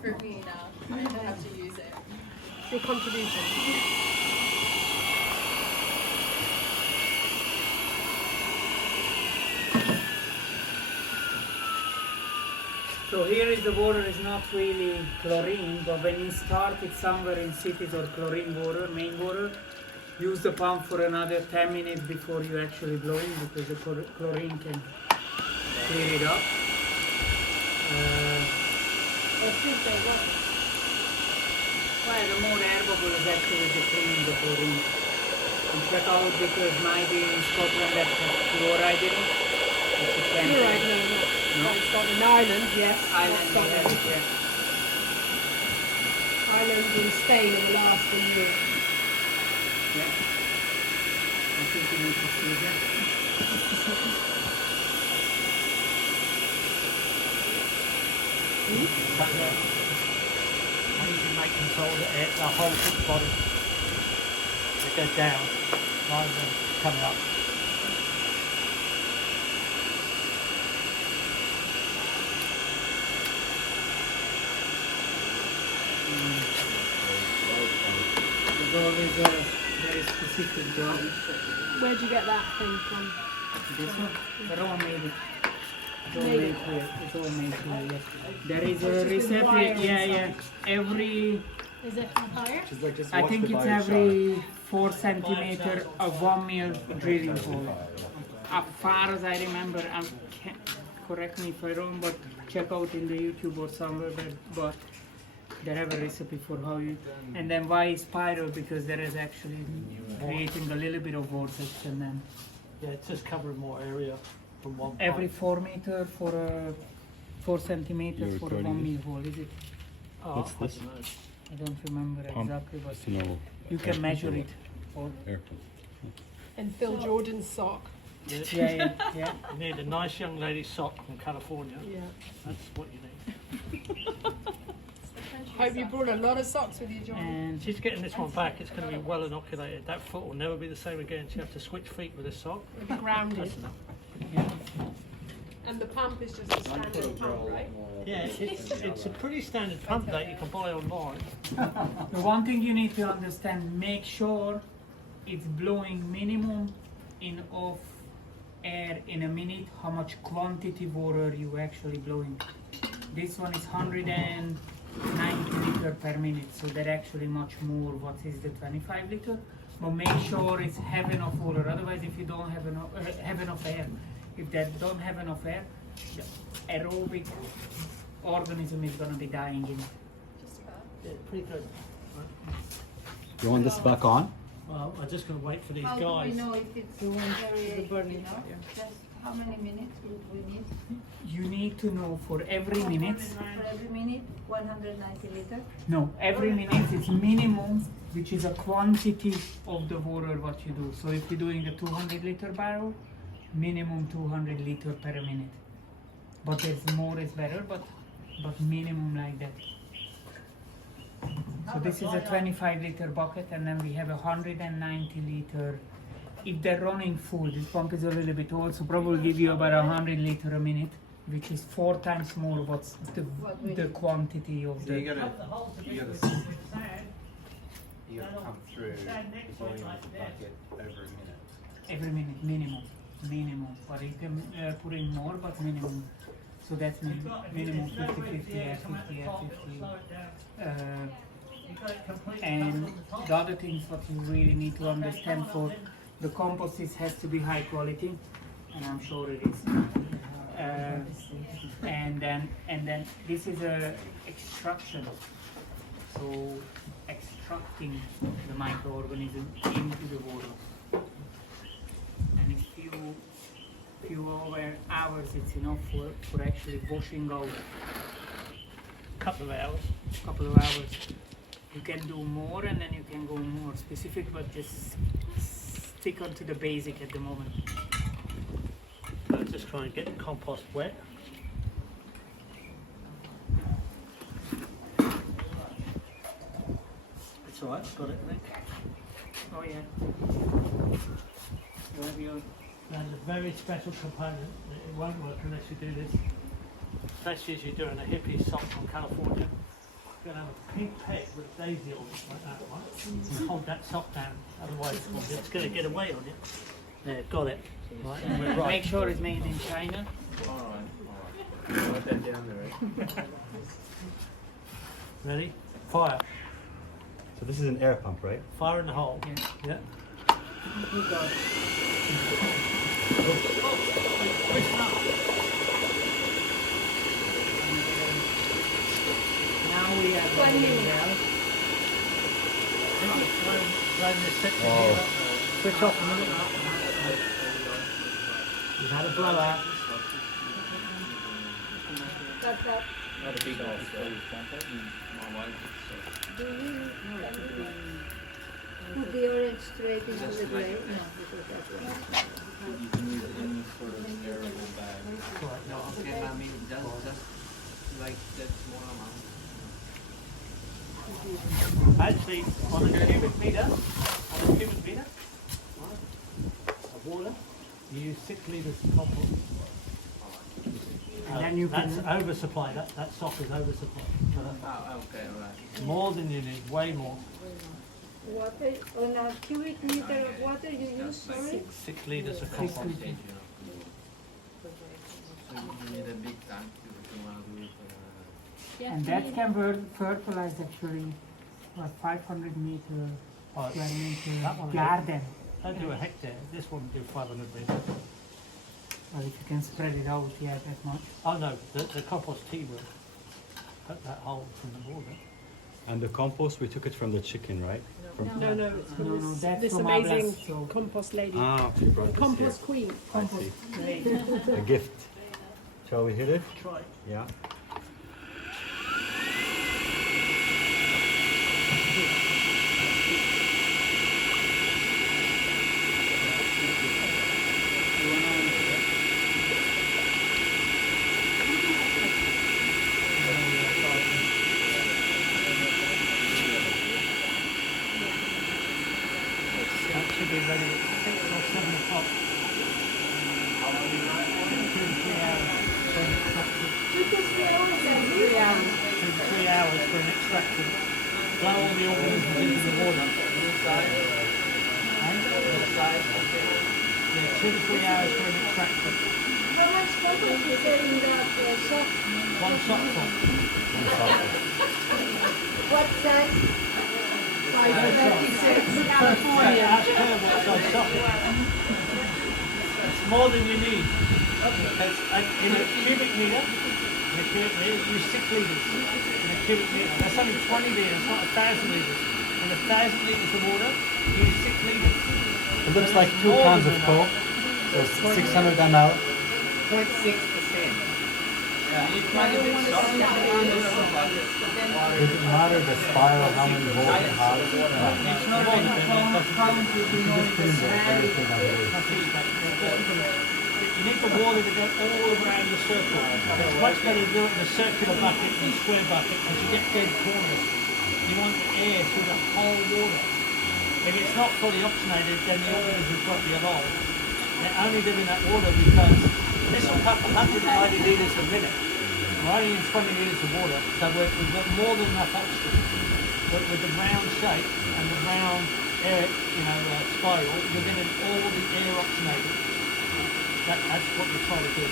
for me now. I have to use it. Your contribution. So here is the water is not really chlorine, but when you start it somewhere in cities or chlorine water, main water, use the pump for another 10 minutes before you actually blow in because the chlorine can clear it up. Well, the more air bubble is actually the cleaning the chlorine. And check out because maybe in Scotland that has fluoride in it. Fluoride, no. It's got an island, yes. Island, Scotland. yeah. Island in Spain and the last in Europe. Yeah. I think you need to see that. But when you can make control of the whole foot body, it goes down rather than coming up. There's always a very specific job. Where'd you get that thing from? This one, the raw made it. It's all made here. It's all made here. Yes. There is a recipe. Yeah. Every. Is it from fire? I think it's every 4 centimeter of 1 mil drilling hole. As far as I remember, correct me if I'm wrong, but check out in the YouTube or somewhere. But they have a recipe for how you. And then why is spiral? Because there is actually creating a little bit of vortex, and then Yeah, it's just covering more area from one every pipe. 4 meter for a 4 centimeters for a 1 mil hole. Is it? Oh, What's I this? don't know. I don't remember Pump. exactly, but Just no you can measure it. Or, air. And Phil Jordan's sock. yeah. You need a nice young lady sock from California. Yeah. That's what you need. Hope you brought a lot of socks with you, Jordan. And She's getting this one back. It's going to be well inoculated. That foot will never be the same again. She have to switch feet with this sock. It'll be grounded. That's enough. yeah. And the pump is just a standard pump, right? Yeah, it's a pretty standard pump that you can buy online. The one thing you need to understand, make sure it's blowing minimum in of air in a minute, how much quantity water you actually blowing. This one is 190 liter per minute, so that actually much more what is the 25 liter. But make sure it's have enough water, otherwise if you don't have enough air, if they don't have enough air, the aerobic organism is going to be dying in. Yeah, pretty good. You want this back on? Well, I'm just going to wait for these How do we guys. know if it's very, burning, you know, just how many minutes would we need? You need to know for every minute. For every minute, 190 liter. No, every minute is minimum, which is a quantity of the water what you do. So if you're doing a 200 liter barrel, minimum 200 liter per minute. But there's more is better, but minimum like that. So this is a 25 liter bucket, and then we have a 190 liter. If they're running full, this pump is a little bit old, so probably give you about 100 liter a minute, which is 4 times more what's the quantity of So the. you gotta pump through the volume of the bucket every minute. Every minute, minimum. But you can put in more, but minimum. So that's minimum 50, 50, air 50, air 50. And the other things what you really need to understand for the compost has to be high quality, and I'm sure it is. And then this is a extraction. So extracting the microorganism into the water. And if few hours it's enough for actually washing out. Couple of hours. Couple of hours. You can do more and then you can go more specific, but just stick on to the basic at the moment. So just try and get the compost wet. It's alright, got it, Nick. Oh yeah. You have your There's a very special component that it won't work unless you do this. Especially as you're doing a hippie sock from California. pink peg with daisy on it like that, right? And hold that sock down, otherwise it's going to get away on it. There, got it. Right, and we're right. Make sure it's made in China. Alright. Write that down there. Ready? Fire. So this is an air pump, right? Fire in the hole. Yeah. Yeah. Now we have 1 minute. Line this section Oh. here. Switch off a minute. We've had a blowout. Cut that. Not a big house, Do you put the orange straight into the blade? No, because that's one. You can use any sort of airable bag. Right, no, Okay, I mean, just like that small amount. actually, on a cubic meter of water, you use 6 litres of compost. And then you That's can- oversupply. That sock is oversupply. Okay, alright. More than you need, way more. Water, on a cubic meter of water you use, sorry? 6 litres of compost. So you need a big tank if you want to do it. And that can fertilize actually a 500 meter Oh, square meter that one, garden. don't do a hectare. This one do 500 litres. Well, if you can spread it out, yeah, that much. Oh no, the compost tea will cut that hole from the water. And the compost, we took it from the chicken, right? From No. No, it's from No, no, this, that's this from amazing Abla's, so- compost lady. Ah, she brought this Compost here. queen. I see. A gift. Shall we hit it? Try. Yeah. That should be ready at 6 or 7 o'clock. 2 to 3 hours for an extraction. 2 to 3 hours, that's 3 hours. 2 to 3 hours for an extraction. Blow all the organisms into the water. Yeah, 2 to 3 hours for an extraction. How much compost is there in that shop? 1 sock full. What size? 536. Yeah, ask her what size sock it is. It's more than you need. It's in a cubic meter, use 6 litres in a cubic meter. That's only 20 litres, not 1,000 litres. In 1,000 litres of water, use 6 litres. It looks like 2 More cans than of enough. Coke. There's 600 ml. 0.6%. Yeah, it might be a bit soft. Does it matter the style, how many volts it has? No. It's not like a count if you know it's Everything as it is. That's it. You need the water to go all around the circle. It's much better to do it in a circular bucket than a square bucket because you get dead corners. You want the air through the whole water. If it's not fully oxygenated, then the organisms won't be evolved. They're only living that water because this will have 190 litres a minute. We're only in 20 litres of water, so we've got more than enough oxygen. But with the round shape and the round air, spiral, you're getting all the air oxygenated. That's what we're trying to do.